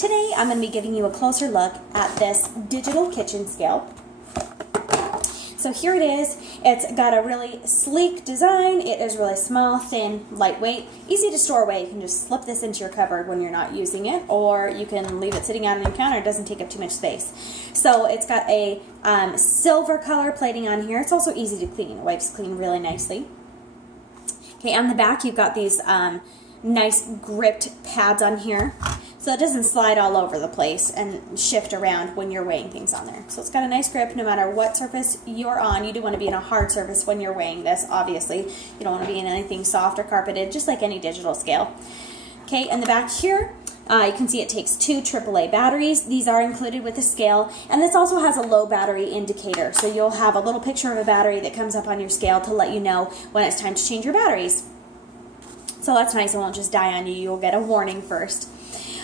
Today I'm going to be giving you a closer look at this digital kitchen scale. So here it is. It's got a really sleek design. It is really small, thin, lightweight, easy to store away. You can just slip this into your cupboard when you're not using it, or you can leave it sitting out on your counter. It doesn't take up too much space. So it's got a silver color plating on here. It's also easy to clean. It wipes clean really nicely. Okay, on the back you've got these nice gripped pads on here, so it doesn't slide all over the place and shift around when you're weighing things on there. So it's got a nice grip no matter what surface you're on. You do want to be in a hard surface when you're weighing this, obviously. You don't want to be in anything soft or carpeted, just like any digital scale. Okay, in the back here, you can see it takes 2 AAA batteries. These are included with the scale, and this also has a low battery indicator. So you'll have a little picture of a battery that comes up on your scale to let you know when it's time to change your batteries. So that's nice, it won't just die on you. You'll get a warning first.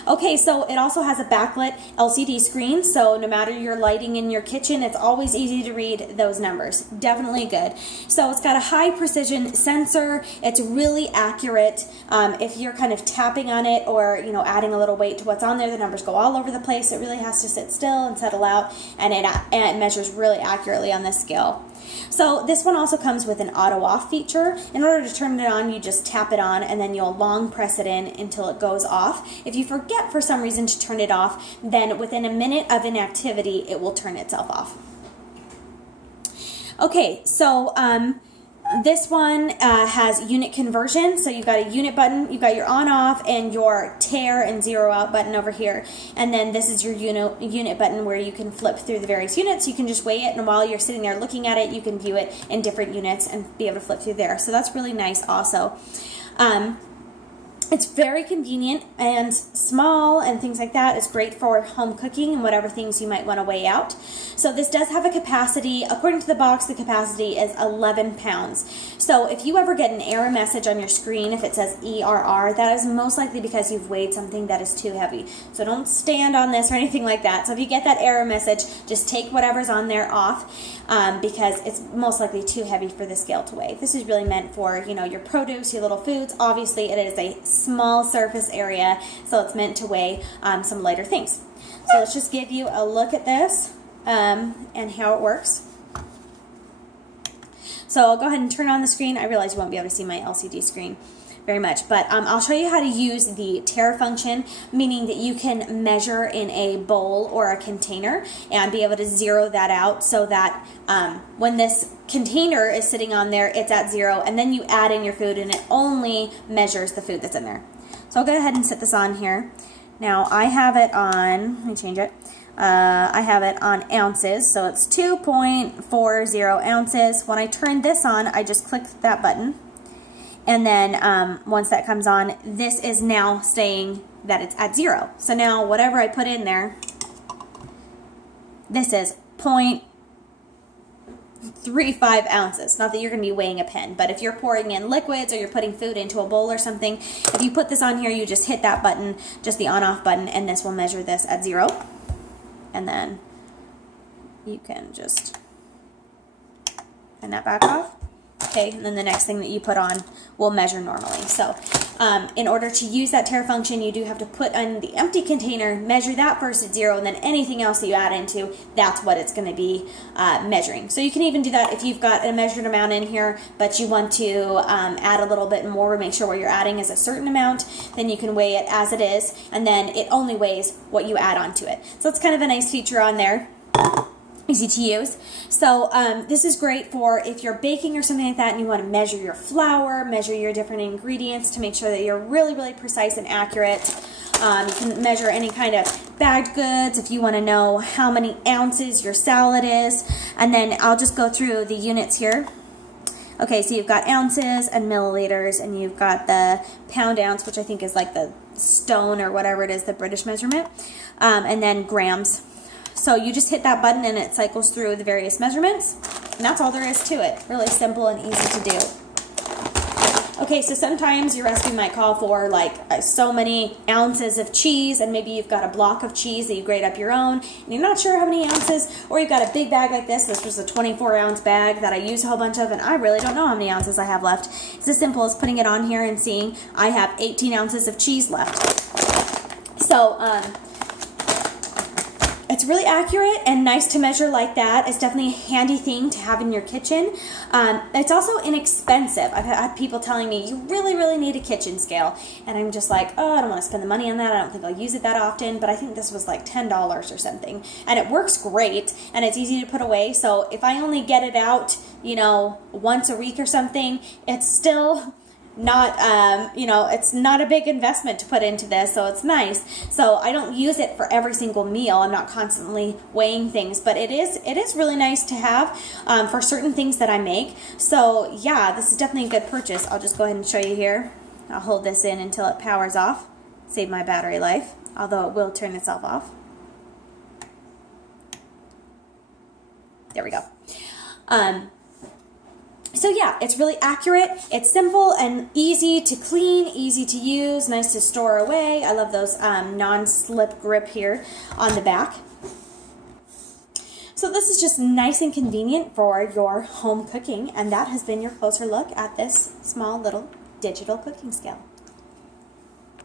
Okay, so it also has a backlit LCD screen, so no matter your lighting in your kitchen, it's always easy to read those numbers. Definitely good. So it's got a high precision sensor. It's really accurate. If you're kind of tapping on it or adding a little weight to what's on there, the numbers go all over the place. It really has to sit still and settle out, and it measures really accurately on this scale. So this one also comes with an auto off feature. In order to turn it on, you just tap it on and then you'll long press it in until it goes off. If you forget for some reason to turn it off, then within a minute of inactivity, it will turn itself off. Okay, so this one has unit conversion, so you've got a unit button, you've got your on off and your tare and zero out button over here, and then this is your unit button where you can flip through the various units. You can just weigh it, and while you're sitting there looking at it, you can view it in different units and be able to flip through there. So that's really nice also. It's very convenient and small and things like that. It's great for home cooking and whatever things you might want to weigh out. So this does have a capacity. According to the box, the capacity is 11 pounds. So if you ever get an error message on your screen, if it says ERR, that is most likely because you've weighed something that is too heavy. So don't stand on this or anything like that. So if you get that error message, just take whatever's on there off because it's most likely too heavy for the scale to weigh. This is really meant for, your produce, your little foods. Obviously, it is a small surface area, so it's meant to weigh some lighter things. So let's just give you a look at this and how it works. So I'll go ahead and turn on the screen. I realize you won't be able to see my LCD screen very much, but I'll show you how to use the Tare function, meaning that you can measure in a bowl or a container and be able to zero that out so that when this container is sitting on there, it's at 0, and then you add in your food and it only measures the food that's in there. So I'll go ahead and set this on here. Now I have it on, let me change it. I have it on ounces, so it's 2.40 ounces. When I turn this on, I just click that button. And then once that comes on, this is now saying that it's at 0. So now whatever I put in there, this is 0.35 ounces. Not that you're going to be weighing a pen, but if you're pouring in liquids or you're putting food into a bowl or something, if you put this on here, you just hit that button, just the on-off button, and this will measure this at 0. And then you can just turn that back off. Okay, and then the next thing that you put on will measure normally. So in order to use that Tare function, you do have to put on the empty container, measure that first at 0, and then anything else that you add into, that's what it's going to be measuring. So you can even do that if you've got a measured amount in here, but you want to add a little bit more, make sure what you're adding is a certain amount, then you can weigh it as it is, and then it only weighs what you add onto it. So it's kind of a nice feature on there. Easy to use. So this is great for if you're baking or something like that and you want to measure your flour, measure your different ingredients to make sure that you're really, really precise and accurate. You can measure any kind of bagged goods if you want to know how many ounces your salad is. And then I'll just go through the units here. Okay, so you've got ounces and milliliters, and you've got the pound ounce, which I think is like the stone or whatever it is, the British measurement, and then grams. So you just hit that button and it cycles through the various measurements, and that's all there is to it. Really simple and easy to do. Okay, so sometimes your recipe might call for like so many ounces of cheese, and maybe you've got a block of cheese that you grate up your own, and you're not sure how many ounces, or you've got a big bag like this. This was a 24-ounce bag that I use a whole bunch of, and I really don't know how many ounces I have left. It's as simple as putting it on here and seeing I have 18 ounces of cheese left. So really accurate and nice to measure like that. It's definitely a handy thing to have in your kitchen. It's also inexpensive. I've had people telling me, you really, really need a kitchen scale. And I'm just like, oh, I don't want to spend the money on that. I don't think I'll use it that often. But I think this was like $10 or something. And it works great. And it's easy to put away. So if I only get it out, you know, once a week or something, it's still not, it's not a big investment to put into this, so it's nice. So I don't use it for every single meal. I'm not constantly weighing things, but it is really nice to have for certain things that I make. So yeah, this is definitely a good purchase. I'll just go ahead and show you here. I'll hold this in until it powers off, save my battery life, although it will turn itself off. There we go. So yeah, it's really accurate. It's simple and easy to clean, easy to use, nice to store away. I love those non-slip grip here on the back. So this is just nice and convenient for your home cooking, and that has been your closer look at this small little digital cooking scale.